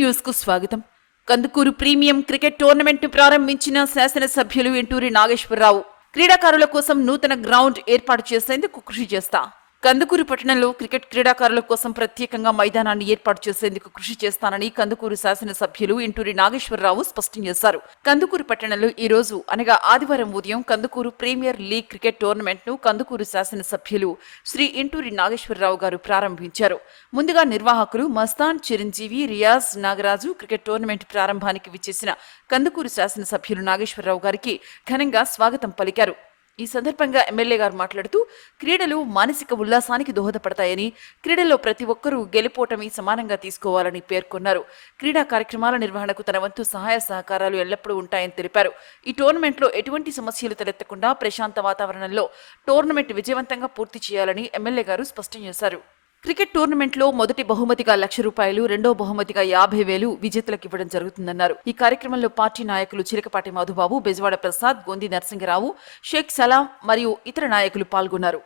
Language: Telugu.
న్యూస్కు కు స్వాగతం. కందుకూరు ప్రీమియం క్రికెట్ టోర్నమెంట్ ప్రారంభించిన శాసనసభ్యులు ఎంటూరి నాగేశ్వరరావు. క్రీడాకారుల కోసం నూతన గ్రౌండ్ ఏర్పాటు చేసేందుకు కృషి చేస్తా. కందుకూరు పట్టణంలో క్రికెట్ క్రీడాకారుల కోసం ప్రత్యేకంగా మైదానాన్ని ఏర్పాటు చేసేందుకు కృషి చేస్తానని కందుకూరు శాసనసభ్యులు ఇంటూరి నాగేశ్వరరావు స్పష్టం చేశారు. కందుకూరు పట్టణంలో ఈ రోజు అనగా ఆదివారం ఉదయం కందుకూరు ప్రీమియర్ లీగ్ క్రికెట్ టోర్నమెంట్ను కందుకూరు శాసనసభ్యులు శ్రీ ఇంటూరి నాగేశ్వరరావు గారు ప్రారంభించారు. ముందుగా నిర్వాహకులు మస్తాన్ చిరంజీవి రియాజ్ నాగరాజు క్రికెట్ టోర్నమెంట్ ప్రారంభానికి విచ్చేసిన కందుకూరు శాసనసభ్యులు నాగేశ్వరరావు గారికి ఘనంగా స్వాగతం పలికారు. ఈ సందర్భంగా ఎమ్మెల్యే గారు మాట్లాడుతూ క్రీడలు మానసిక ఉల్లాసానికి దోహదపడతాయని క్రీడల్లో ప్రతి ఒక్కరూ గెలుపోటమి సమానంగా తీసుకోవాలని పేర్కొన్నారు. క్రీడా కార్యక్రమాల నిర్వహణకు తన వంతు సహాయ సహకారాలు ఎల్లప్పుడూ ఉంటాయని తెలిపారు. ఈ టోర్నమెంట్లో ఎటువంటి సమస్యలు తలెత్తకుండా ప్రశాంత వాతావరణంలో టోర్నమెంట్ విజయవంతంగా పూర్తి చేయాలని ఎమ్మెల్యే గారు స్పష్టం చేశారు. క్రికెట్ టోర్నమెంట్లో మొదటి బహుమతిగా లక్ష రూపాయలు రెండో బహుమతిగా యాభై వేలు విజేతలకు ఇవ్వడం జరుగుతుందన్నారు. ఈ కార్యక్రమంలో పార్టీ నాయకులు చిలకపాటి మధుబాబు బెజవాడ ప్రసాద్ గొంది నరసింహరావు షేక్ సలాం మరియు ఇతర నాయకులు పాల్గొన్నారు.